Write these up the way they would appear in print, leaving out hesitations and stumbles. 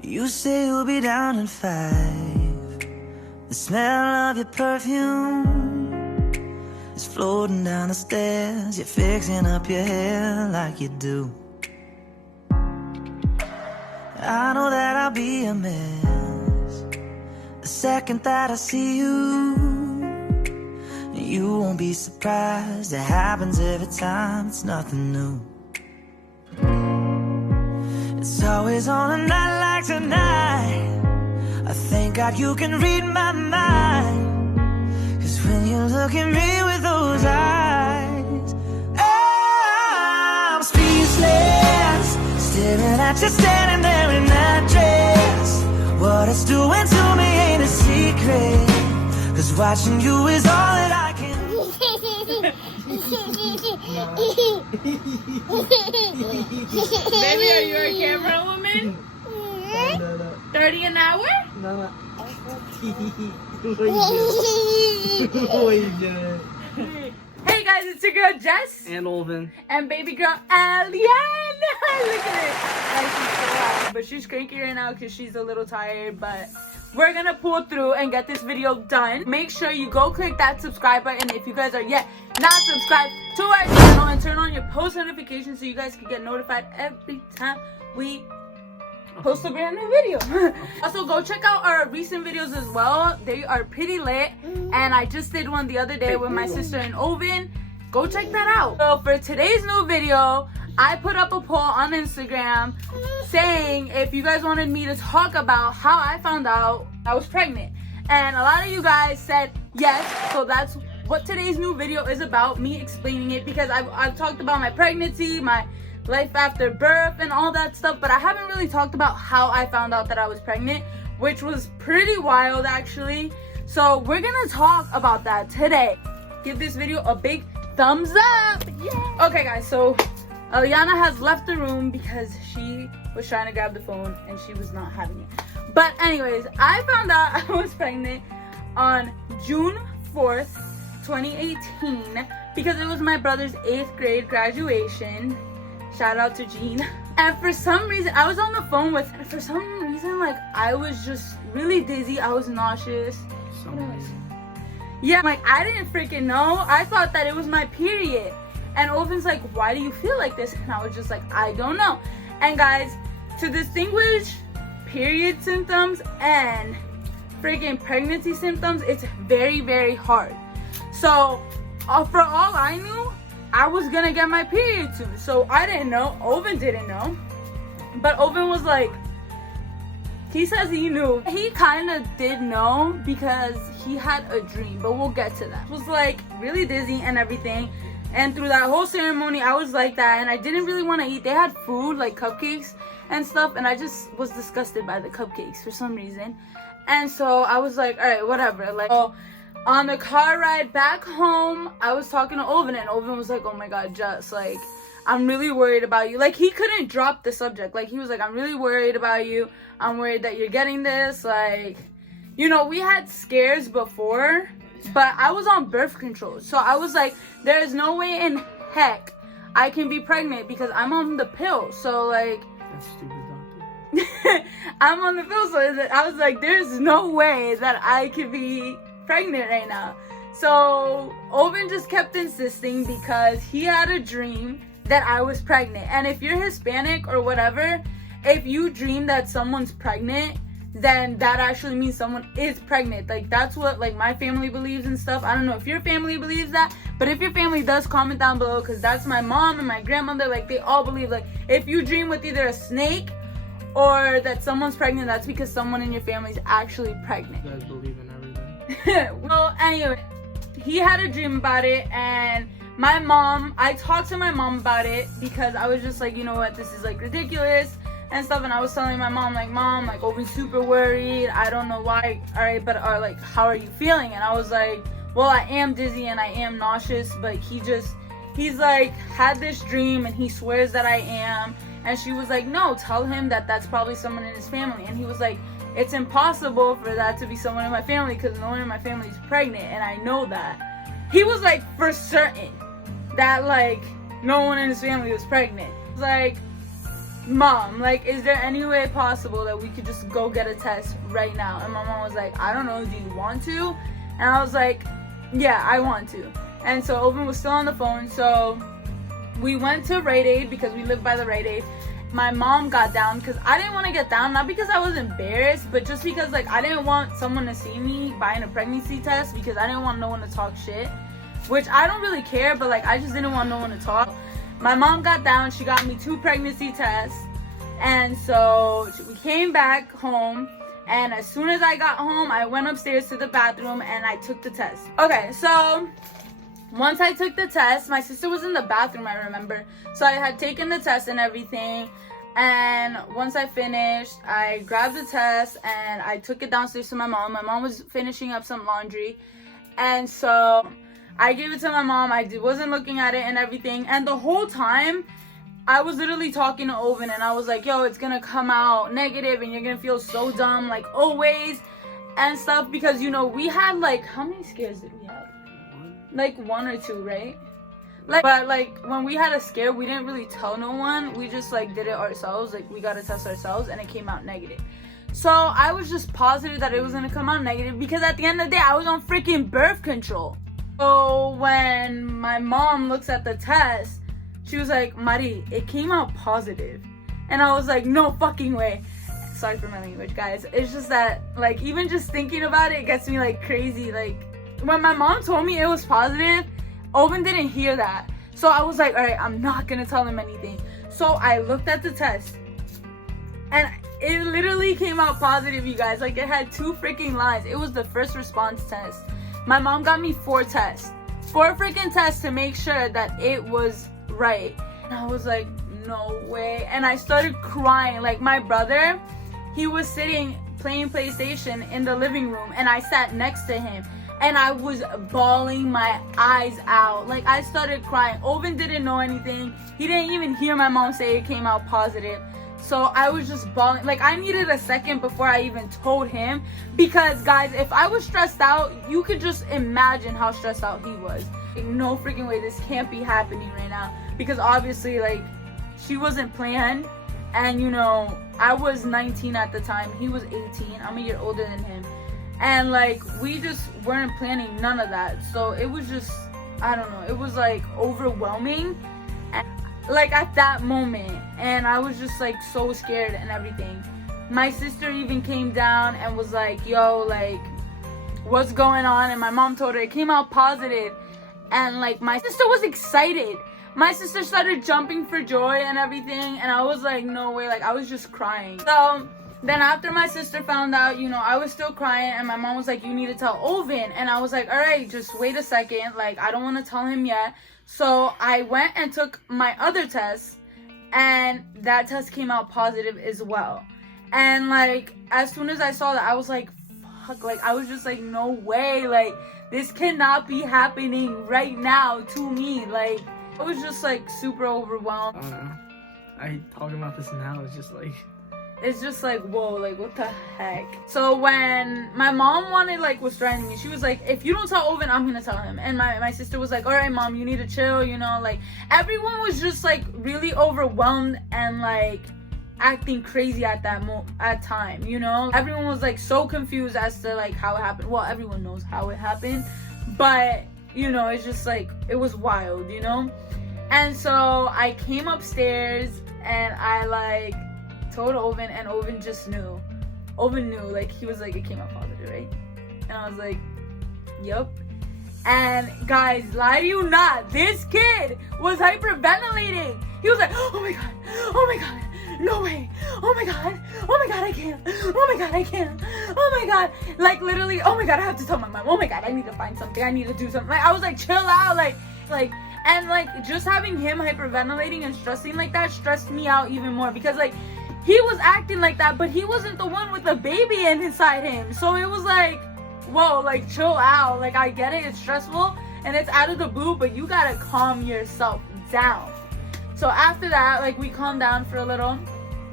You say you'll be down in 5. The smell of your perfume is floating down the stairs. You're fixing up your hair like you do. I know that I'll be a mess the second that I see you. You won't be surprised, it happens every time, it's nothing new. It's always on a night like tonight. I thank God you can read my mind. Cause when you look at me with those eyes, I'm speechless, staring at you standing there in that dress. What it's doing to me ain't a secret, cause watching you is all that I can. Baby, are you a camera woman? 30 an hour? No. Hey guys, it's your girl Jess. And Olvin. And baby girl Eliana. Look at her. She's so happy, but she's cranky right now because she's a little tired. But we're gonna pull through and get this video done. Make sure you go click that subscribe button if you guys are yet not subscribed to our channel, and turn on your post notifications so you guys can get notified every time we post a brand new video. Also, go check out our recent videos as well. They are pretty lit, and I just did one the other day with my sister and Oven. Go check that out. So for today's new video, I put up a poll on Instagram saying if you guys wanted me to talk about how I found out I was pregnant, and a lot of you guys said yes. So that's what today's new video is about, me explaining it, because I've talked about my pregnancy, my life after birth and all that stuff, but I haven't really talked about how I found out that I was pregnant, which was pretty wild actually. So we're gonna talk about that today. Give this video a big thumbs up. Yeah. Okay guys, so Eliana has left the room because she was trying to grab the phone and she was not having it. But anyways, I found out I was pregnant on June 4th, 2018, because it was my brother's 8th grade graduation. Shout out to Jean. And for some reason, I was on the phone with, and for some reason, like, I was just really dizzy. I was nauseous. Yeah, like, I didn't freaking know. I thought that it was my period. And Oven's like, why do you feel like this? And I was just like, I don't know. And guys, to distinguish period symptoms and freaking pregnancy symptoms, it's very, very hard. So, for all I knew, I was gonna get my period soon. So I didn't know. Oven didn't know. But Oven was like, he says he knew. He kind of did know because he had a dream, but we'll get to that. It was like really dizzy and everything. And through that whole ceremony, I was like that, and I didn't really want to eat. They had food, like cupcakes and stuff, and I just was disgusted by the cupcakes for some reason. And so I was like, all right, whatever. Like, oh, on the car ride back home, I was talking to Oven, and Oven was like, oh my God, Jess, like, I'm really worried about you. Like, he couldn't drop the subject. Like, he was like, I'm really worried about you. I'm worried that you're getting this. Like, you know, we had scares before, but I was on birth control. So I was like, there is no way in heck I can be pregnant because I'm on the pill. So, like, That stupid doctor. I'm on the pill. So I was like, there's no way that I could be pregnant right now. So Oven just kept insisting because he had a dream that I was pregnant. And if you're Hispanic or whatever, if you dream that someone's pregnant, then that actually means someone is pregnant. Like, that's what, like, my family believes and stuff. I don't know if your family believes that, but if your family does, comment down below, because that's my mom and my grandmother. Like, they all believe, like, if you dream with either a snake or that someone's pregnant, that's because someone in your family is actually pregnant. You guys believe in everything. Well, anyway, he had a dream about it, and my mom, I talked to my mom about it because I was just like, you know what, this is like ridiculous and stuff. And I was telling my mom, like, Mom, like, Oven's super worried, I don't know why. All right, but like, how are you feeling? And I was like, well, I am dizzy and I am nauseous, but he's like had this dream and he swears that I am. And she was like, no, tell him that that's probably someone in his family. And he was like, it's impossible for that to be someone in my family because no one in my family is pregnant, and I know that. He was like, for certain that, like, no one in his family was pregnant. Like, Mom, like, is there any way possible that we could just go get a test right now? And my mom was like, I don't know, do you want to? And I was like, yeah, I want to. And so Owen was still on the phone, so we went to Rite Aid because we live by the Rite Aid. My mom got down because I didn't want to get down, not because I was embarrassed, but just because, like, I didn't want someone to see me buying a pregnancy test because I didn't want no one to talk shit, which I don't really care, but, like, I just didn't want no one to talk. My mom got down, she got me 2 pregnancy tests, and so we came back home, and as soon as I got home, I went upstairs to the bathroom and I took the test. Okay, so once I took the test, my sister was in the bathroom, I remember. So I had taken the test and everything. And once I finished, I grabbed the test and I took it downstairs to my mom. My mom was finishing up some laundry. And so I gave it to my mom. I wasn't looking at it and everything. And the whole time, I was literally talking to Owen. And I was like, yo, it's going to come out negative and you're going to feel so dumb, like always. And stuff. Because, you know, we had like, how many scares did we have? Like 1 or 2, right? Like, but like when we had a scare, we didn't really tell no one. We just like did it ourselves. Like we got to test ourselves and it came out negative. So I was just positive that it was gonna come out negative because at the end of the day, I was on freaking birth control. So when my mom looks at the test, she was like, Mari, it came out positive. And I was like, no fucking way. Sorry for my language, guys. It's just that, like, even just thinking about it gets me like crazy. Like, when my mom told me it was positive, Owen didn't hear that. So I was like, all right, I'm not gonna tell him anything. So I looked at the test and it literally came out positive, you guys. Like, it had 2 freaking lines. It was the first response test. My mom got me 4 tests. 4 freaking tests to make sure that it was right. And I was like, no way. And I started crying. Like, my brother, he was sitting playing PlayStation in the living room and I sat next to him. And I was bawling my eyes out. Like, I started crying. Owen didn't know anything. He didn't even hear my mom say it came out positive. So I was just bawling. Like, I needed a second before I even told him. Because, guys, if I was stressed out, you could just imagine how stressed out he was. Like, no freaking way. This can't be happening right now. Because, obviously, like, she wasn't planned. And, you know, I was 19 at the time. He was 18. I'm a year older than him. And, like, we just weren't planning none of that. So it was just, I don't know. It was, like, overwhelming. And, like, at that moment. And I was just, like, so scared and everything. My sister even came down and was like, yo, like, what's going on? And my mom told her it came out positive. And, like, my sister was excited. My sister started jumping for joy and everything. And I was like, no way. Like, I was just crying. So then after my sister found out, you know, I was still crying and my mom was like, you need to tell Owen. And I was like, all right, just wait a second. Like, I don't want to tell him yet. So I went and took my other test and that test came out positive as well. And, like, as soon as I saw that, I was like, fuck. Like, I was just like, no way. Like, this cannot be happening right now to me. Like, I was just, like, super overwhelmed. I don't know. I talking about this now, It's just like, whoa, like, what the heck? So when my mom was threatening me, she was like, if you don't tell Owen, I'm gonna tell him. And my sister was like, all right, mom, you need to chill, you know, like, everyone was just, like, really overwhelmed and, like, acting crazy at that time, you know? Everyone was, like, so confused as to, like, how it happened. Well, everyone knows how it happened, but, you know, it's just, like, it was wild, you know? And so I came upstairs and I, like, told Owen, and Owen just knew. Owen knew, like, he was like, it came out positive, right? And I was like, yup. And guys, lie to you not, this kid was hyperventilating. He was like, oh my god, no way, oh my god, I can't, oh my god, I can't, oh my god, like, literally, oh my god, I have to tell my mom, oh my god, I need to find something, I need to do something. Like, I was like, chill out, like, and, like, just having him hyperventilating and stressing like that stressed me out even more, because, like, he was acting like that, but he wasn't the one with the baby inside him. So it was like, whoa, like, chill out. Like, I get it, it's stressful and it's out of the blue, but you gotta calm yourself down. So after that, like, we calmed down for a little,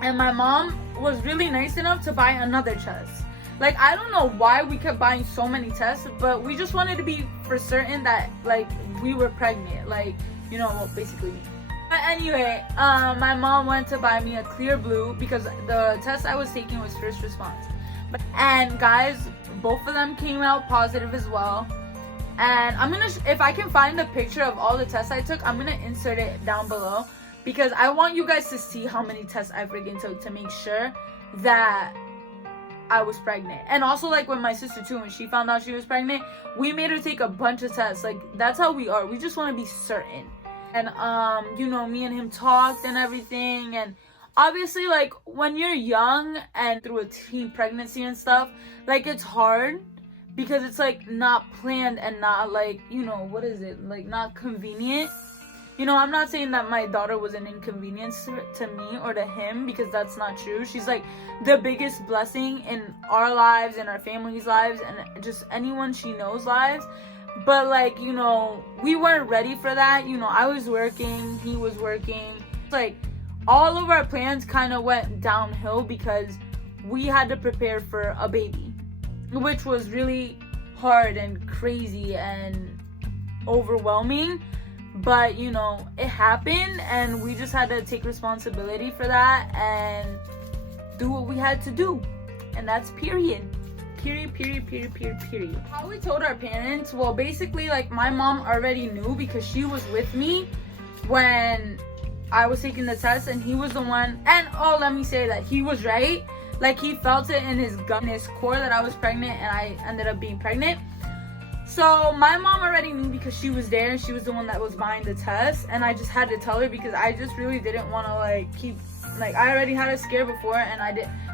and my mom was really nice enough to buy another test. Like, I don't know why we kept buying so many tests, but we just wanted to be for certain that, like, we were pregnant. Like, you know, well, basically me. But anyway, my mom went to buy me a clear blue because the test I was taking was first response. And guys, both of them came out positive as well. And I'm gonna, if I can find the picture of all the tests I took, I'm gonna insert it down below because I want you guys to see how many tests I freaking took to make sure that I was pregnant. And also, like, with my sister too, when she found out she was pregnant, we made her take a bunch of tests. Like, that's how we are. We just want to be certain. And you know, me and him talked and everything, and obviously, like, when you're young and through a teen pregnancy and stuff, like, it's hard because it's like not planned and not, like, you know, what is it, like, not convenient. You know, I'm not saying that my daughter was an inconvenience to me or to him, because that's not true. She's like the biggest blessing in our lives and our family's lives and just anyone she knows lives. But, like, you know, we weren't ready for that. You know, I was working, he was working. Like, all of our plans kind of went downhill because we had to prepare for a baby, which was really hard and crazy and overwhelming. But, you know, it happened and we just had to take responsibility for that and do what we had to do. And that's period. Period. How we told our parents, well, basically, like, my mom already knew because she was with me when I was taking the test, and he was the one, and oh, let me say that he was right. Like, he felt it in his gut, in his core, that I was pregnant, and I ended up being pregnant. So my mom already knew because she was there and she was the one that was buying the test, and I just had to tell her because I just really didn't want to, like, keep, like, I already had a scare before, and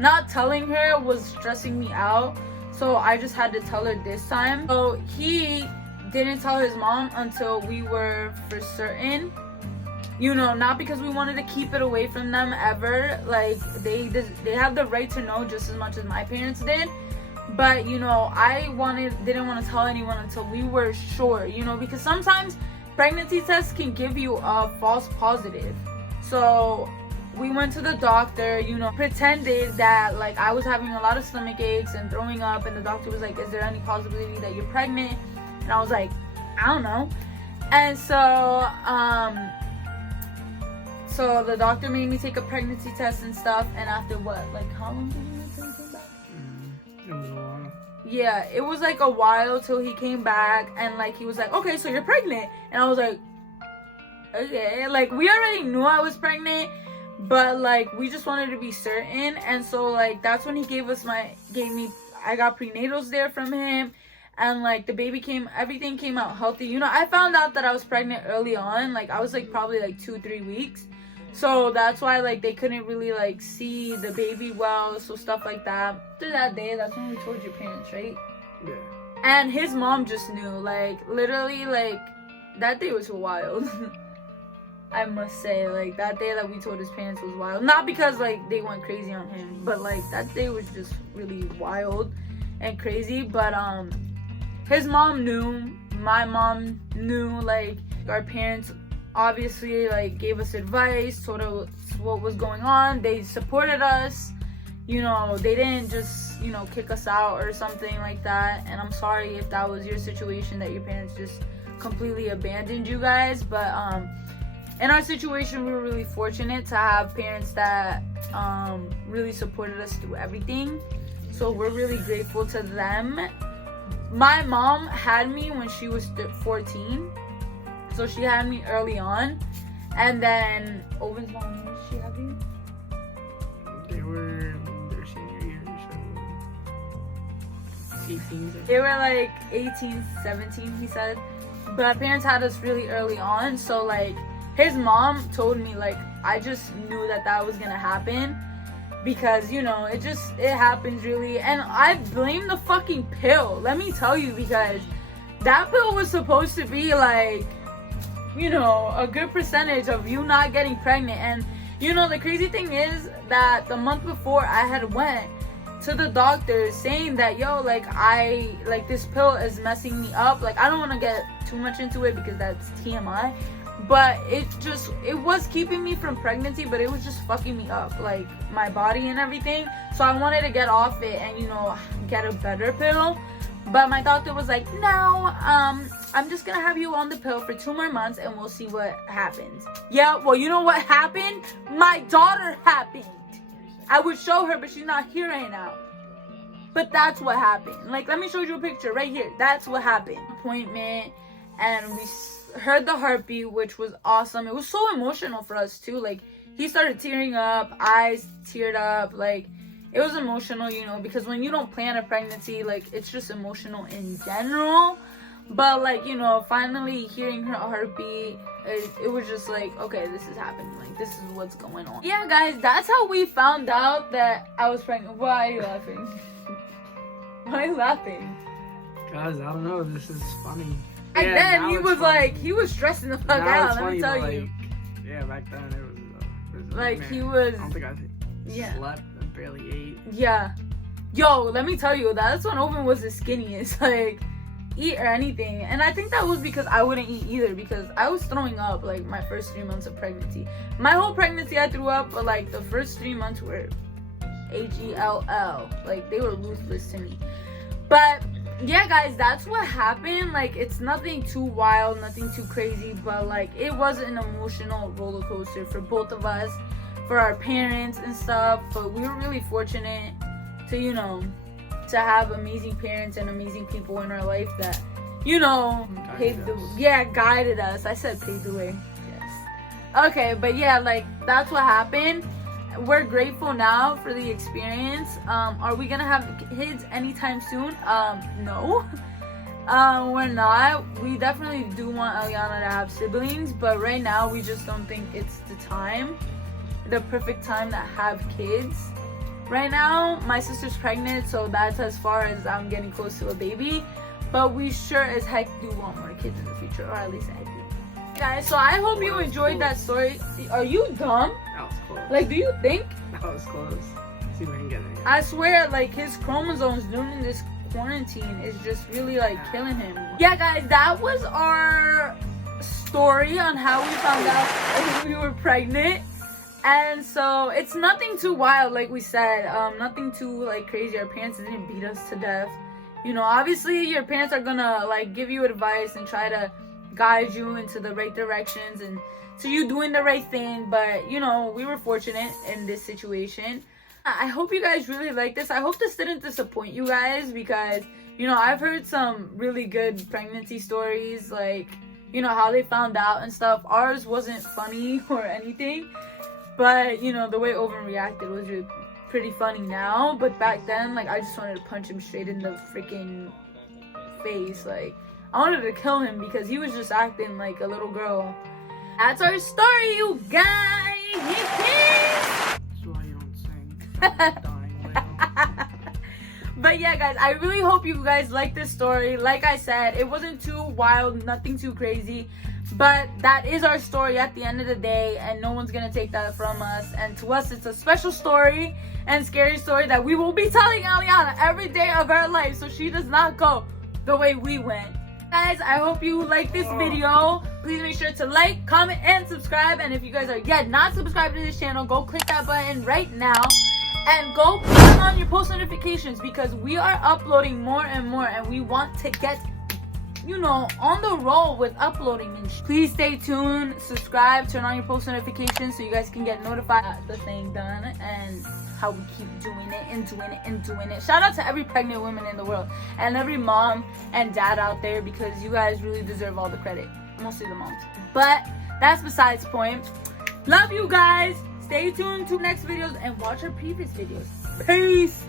not telling her was stressing me out, so I just had to tell her this time. So he didn't tell his mom until we were for certain, you know, not because we wanted to keep it away from them ever. Like, they have the right to know just as much as my parents did. But, you know, I didn't want to tell anyone until we were sure, you know, because sometimes pregnancy tests can give you a false positive. So we went to the doctor, you know, pretended that, like, I was having a lot of stomach aches and throwing up, and the doctor was like, is there any possibility that you're pregnant? And I was like, I don't know. And so the doctor made me take a pregnancy test and stuff, and after what, like, how long did you wait till he came back? It was a while. Yeah, it was like a while till he came back, and, like, he was like, okay, so you're pregnant. And I was like, okay. Like, we already knew I was pregnant, but, like, we just wanted to be certain. And so, like, that's when he I got prenatals there from him, and, like, the baby everything came out healthy. You know, I found out that I was pregnant early on. Like, I was, like, probably, like, 2-3 weeks. So that's why, like, they couldn't really, like, see the baby well, so stuff like that. After that day, that's when we told your parents, right? Yeah. And his mom just knew, like, literally, like, that day was wild. I must say, like, that day that we told his parents was wild. Not because, like, they went crazy on him, but, like, that day was just really wild and crazy. But, his mom knew, my mom knew, like, our parents obviously, like, gave us advice, told us what was going on. They supported us, you know, they didn't just, you know, kick us out or something like that. And I'm sorry if that was your situation, that your parents just completely abandoned you guys. But in our situation, we were really fortunate to have parents that really supported us through everything, so we're really grateful to them. My mom had me when she was 14. So she had me early on. And then Owen's mom, when did she have you? They were in their senior year, so 18. They were like 18, 17, he said. But our parents had us really early on. So, like, his mom told me, like, I just knew that was gonna happen. Because, you know, it happens really. And I blame the fucking pill, let me tell you, because that pill was supposed to be, like, you know, a good percentage of you not getting pregnant. And, you know, the crazy thing is that the month before, I had went to the doctor saying that, yo, like, this pill is messing me up. Like, I don't want to get too much into it because that's TMI, but it was keeping me from pregnancy, but it was just fucking me up, like, my body and everything. So I wanted to get off it and, you know, get a better pill. But my doctor was like, no, I'm just gonna have you on the pill for 2 more months and we'll see what happens. Yeah, well, you know what happened? My daughter happened. I would show her, but she's not here right now. But that's what happened. Like, let me show you a picture right here. That's what happened. Appointment, and we heard the heartbeat, which was awesome. It was so emotional for us too. Like, he started tearing up, eyes teared up. Like, it was emotional, you know, because when you don't plan a pregnancy, like, it's just emotional in general. But, like, you know, finally hearing her heartbeat, it was just like, okay, this is happening. Like, this is what's going on. Yeah, guys, that's how we found out that I was pregnant. Why are you laughing? Why are you laughing? Guys, I don't know. This is funny. And then he was funny. Like, he was stressing the fuck now out. Let me tell you. Like, yeah, back then it was like, man, he was. I don't think I slept. I barely ate. Yeah. Yo, let me tell you, that's when Owen was the skinniest. Like, eat or anything. And I think that was because I wouldn't eat either, because I was throwing up like my first 3 months of pregnancy. My whole pregnancy I threw up, but like the first 3 months were HELL. Like, they were ruthless to me. But yeah, guys, that's what happened. Like, it's nothing too wild, nothing too crazy, but like, it was an emotional roller coaster for both of us, for our parents and stuff. But we were really fortunate to, you know, to have amazing parents and amazing people in our life that, you know, guided us. I said paved the way. Yes. Okay, but yeah, like, that's what happened. We're grateful now for the experience. Are we gonna have kids anytime soon? No. We're not. We definitely do want Eliana to have siblings, but right now we just don't think it's the perfect time to have kids. Right now, my sister's pregnant, so that's as far as I'm getting close to a baby. But we sure as heck do want more kids in the future, or at least I do. Guys, so I hope you enjoyed that story. Are you dumb? That was close. Like, do you think? That was close. See if we can get it. I swear, like, his chromosomes during this quarantine is just really, like, killing him. Yeah, guys, that was our story on how we found out we were pregnant. And so it's nothing too wild, like we said, nothing too like crazy. Our parents didn't beat us to death. You know, obviously your parents are gonna like give you advice and try to guide you into the right directions and to you doing the right thing. But you know, we were fortunate in this situation. I hope you guys really like this. I hope this didn't disappoint you guys, because you know, I've heard some really good pregnancy stories, like, you know, how they found out and stuff. Ours wasn't funny or anything. But, you know, the way Owen reacted was really pretty funny now. But back then, like, I just wanted to punch him straight in the freaking face. Like, I wanted to kill him because he was just acting like a little girl. That's our story, you guys! That's why you don't sing. But yeah, guys, I really hope you guys like this story. Like I said, it wasn't too wild, nothing too crazy. But that is our story at the end of the day, and no one's gonna take that from us. And to us, it's a special story and scary story that we will be telling Eliana every day of her life, so she does not go the way we went. Guys, I hope you like this video. Please make sure to like, comment, and subscribe. And if you guys are yet not subscribed to this channel, go click that button right now. And go turn on your post notifications, because we are uploading more and more, and we want to get, you know, on the roll with uploading and please stay tuned, subscribe, turn on your post notifications so you guys can get notified of the thing done and how we keep doing it and doing it and doing it. Shout out to every pregnant woman in the world and every mom and dad out there, because you guys really deserve all the credit, mostly the moms. But that's besides the point. Love you guys. Stay tuned to next videos and watch our previous videos. Peace.